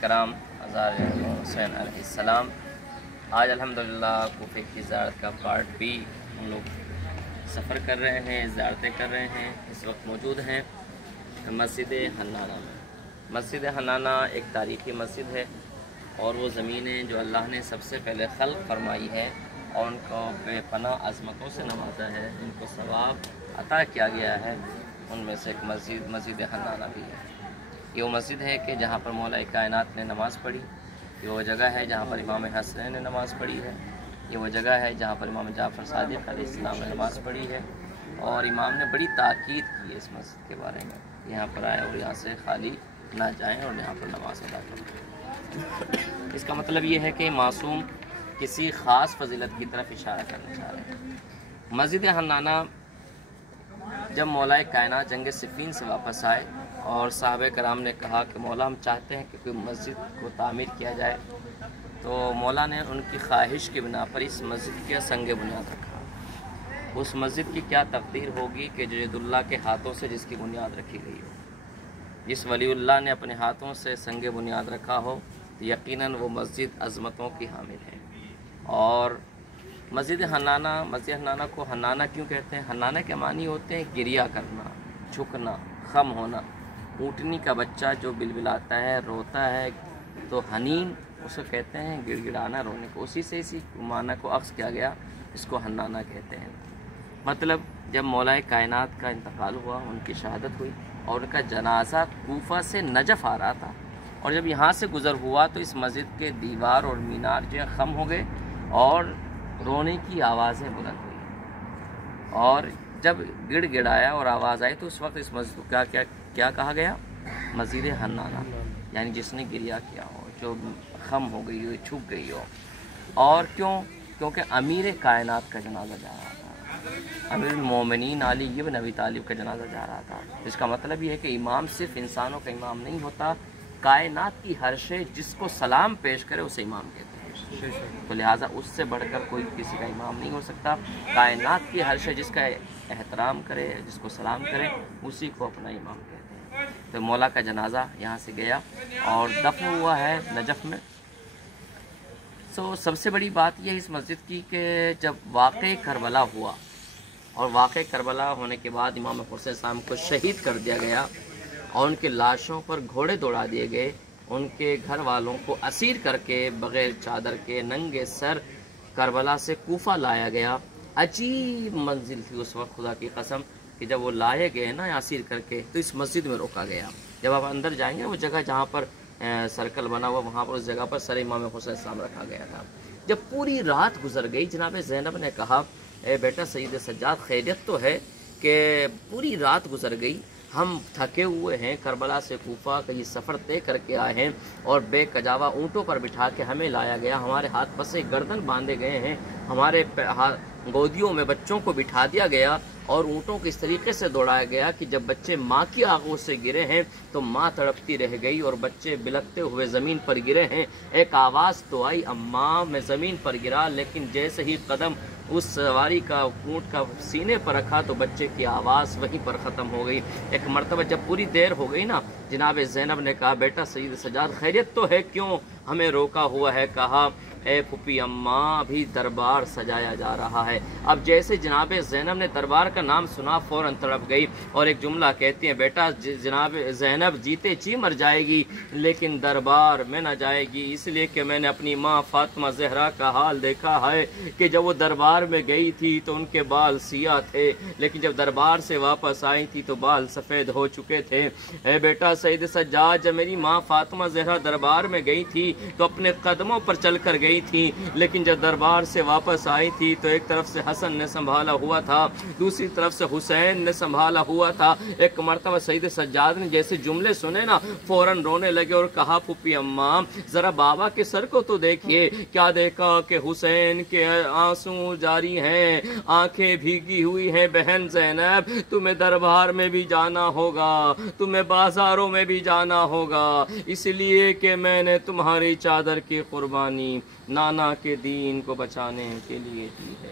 کرام ہزار حسین علیہ السلام، آج الحمدللہ کوفے کی زیارت کا پارٹ بھی ہم لوگ سفر کر رہے ہیں، زیارتیں کر رہے ہیں۔ اس وقت موجود ہیں مسجد حنانہ میں۔ مسجد حنانہ ایک تاریخی مسجد ہے اور وہ زمینیں جو اللہ نے سب سے پہلے خلق فرمائی ہے اور ان کو بے پناہ عظمتوں سے نوازا ہے، ان کو ثواب عطا کیا گیا ہے، ان میں سے ایک مسجد حنانہ بھی ہے۔ یہ وہ مسجد ہے کہ جہاں پر مولا کائنات نے نماز پڑھی، یہ وہ جگہ ہے جہاں پر امام حسن نے نماز پڑھی ہے، یہ وہ جگہ ہے جہاں پر امام جعفر صادق علیہ السلام نے نماز پڑھی ہے، اور امام نے بڑی تاکید کی ہے اس مسجد کے بارے میں، یہاں پر آئے اور یہاں سے خالی نہ جائیں اور یہاں پر نماز ادا کریں۔ اس کا مطلب یہ ہے کہ معصوم کسی خاص فضیلت کی طرف اشارہ کرنا چاہ رہے ہیں۔ مسجد حنانہ جب مولا کائنات جنگ صفین سے واپس آئے اور صحابہ کرام نے کہا کہ مولا ہم چاہتے ہیں کہ کوئی مسجد کو تعمیر کیا جائے، تو مولا نے ان کی خواہش کی بنا پر اس مسجد کا سنگ بنیاد رکھا۔ اس مسجد کی کیا تقدیر ہوگی کہ ید اللہ کے ہاتھوں سے جس کی بنیاد رکھی گئی ہو، جس ولی اللہ نے اپنے ہاتھوں سے سنگ بنیاد رکھا ہو، یقیناً وہ مسجد عظمتوں کی حامل ہے۔ اور مسجد حنانہ کو حنانہ کیوں کہتے ہیں؟ حنانہ کے معنی ہوتے ہیں گریہ کرنا، جھکنا، خم ہونا۔ اونٹنی کا بچہ جو بلبلاتا ہے، روتا ہے، تو حنین اس کو کہتے ہیں گڑ گڑانا، رونے کو، اسی سے اسی معنی کو اخذ کیا گیا، اس کو حنانہ کہتے ہیں۔ مطلب جب مولا کائنات کا انتقال ہوا، ان کی شہادت ہوئی اور ان کا جنازہ کوفہ سے نجف آ رہا تھا، اور جب یہاں سے گزر ہوا تو اس مسجد کے دیوار اور مینار جو خم ہو گئے اور رونے کی آوازیں بلند ہوئی، اور جب گڑ گڑایا اور آواز آئی تو اس وقت اس مسجد کو کیا کہا گیا؟ مسجد حنانہ، یعنی جس نے گریہ کیا ہو، جو خم ہو گئی ہو، چھپ گئی ہو۔ اور کیونکہ امیر کائنات کا جنازہ جا رہا تھا، امیر المومنین علی ابن ابی طالب کا جنازہ جا رہا تھا۔ اس کا مطلب یہ ہے کہ امام صرف انسانوں کا امام نہیں ہوتا، کائنات کی ہر شے جس کو سلام پیش کرے اسے امام کہتے ہیں۔ تو لہٰذا اس سے بڑھ کر کوئی کسی کا امام نہیں ہو سکتا۔ کائنات کی ہر شے جس کا احترام کرے، جس کو سلام کرے، اسی کو اپنا امام کہتے ہیں۔ تو مولا کا جنازہ یہاں سے گیا اور دفن ہوا ہے نجف میں۔ سب سے بڑی بات یہ ہے اس مسجد کی کہ جب واقع کربلا ہوا اور واقع کربلا ہونے کے بعد امام حسین صاحب کو شہید کر دیا گیا اور ان کے لاشوں پر گھوڑے دوڑا دیے گئے، ان کے گھر والوں کو اسیر کر کے بغیر چادر کے ننگے سر کربلا سے کوفہ لایا گیا۔ عجیب منزل تھی اس وقت، خدا کی قسم، کہ جب وہ لائے گئے نا اسیر کر کے تو اس مسجد میں روکا گیا۔ جب آپ اندر جائیں گے وہ جگہ جہاں پر سرکل بنا ہوا، وہاں پر اس جگہ پر سر امام حسین صاحب رکھا گیا تھا۔ جب پوری رات گزر گئی، جناب زینب نے کہا اے بیٹا سید سجاد، خیریت تو ہے کہ پوری رات گزر گئی، ہم تھکے ہوئے ہیں، کربلا سے کوفہ کا یہ سفر طے کر کے آئے ہیں اور بے کجاوا اونٹوں پر بٹھا کے ہمیں لایا گیا، ہمارے ہاتھ پسے گردن باندھے گئے ہیں، ہمارے گودیوں میں بچوں کو بٹھا دیا گیا اور اونٹوں کو اس طریقے سے دوڑایا گیا کہ جب بچے ماں کی آغوش سے گرے ہیں تو ماں تڑپتی رہ گئی اور بچے بلکتے ہوئے زمین پر گرے ہیں۔ ایک آواز تو آئی اماں، میں زمین پر گرا، لیکن جیسے ہی قدم اس سواری کا اونٹ کا سینے پر رکھا تو بچے کی آواز وہیں پر ختم ہو گئی۔ ایک مرتبہ جب پوری دیر ہو گئی نا، جناب زینب نے کہا بیٹا سید سجاد خیریت تو ہے، کیوں ہمیں روکا ہوا ہے؟ کہا اے پھوپھی اماں، ابھی دربار سجایا جا رہا ہے۔ اب جیسے جناب زینب نے دربار کا نام سنا فوراً تڑپ گئی اور ایک جملہ کہتی ہیں بیٹا جناب زینب جیتے جی مر جائے گی لیکن دربار میں نہ جائے گی، اس لیے کہ میں نے اپنی ماں فاطمہ زہرا کا حال دیکھا ہے کہ جب وہ دربار میں گئی تھی تو ان کے بال سیاہ تھے، لیکن جب دربار سے واپس آئی تھی تو بال سفید ہو چکے تھے۔ اے بیٹا سید سجاد، جب میری ماں فاطمہ زہرا دربار میں گئی تھی تو اپنے قدموں پر چل کر گئی تھی، لیکن جب دربار سے واپس آئی تھی تو ایک طرف سے حسن نے سنبھالا ہوا تھا، دوسری طرف سے حسین نے سنبھالا ہوا تھا۔ ایک مرتبہ سید سجاد نے جیسے جملے سنے نا فوراً رونے لگے اور کہا پھوپھی اماں ذرا بابا کے سر کو تو دیکھیے، کیا دیکھا کہ حسین کے آنسو جاری ہیں، آنکھیں بھیگی ہوئی ہیں۔ بہن زینب، تمہیں دربار میں بھی جانا ہوگا، تمہیں بازاروں میں بھی جانا ہوگا، اس لیے کہ میں نے تمہاری چادر کی قربانی نانا کے دین کو بچانے کے لیے دی ہے۔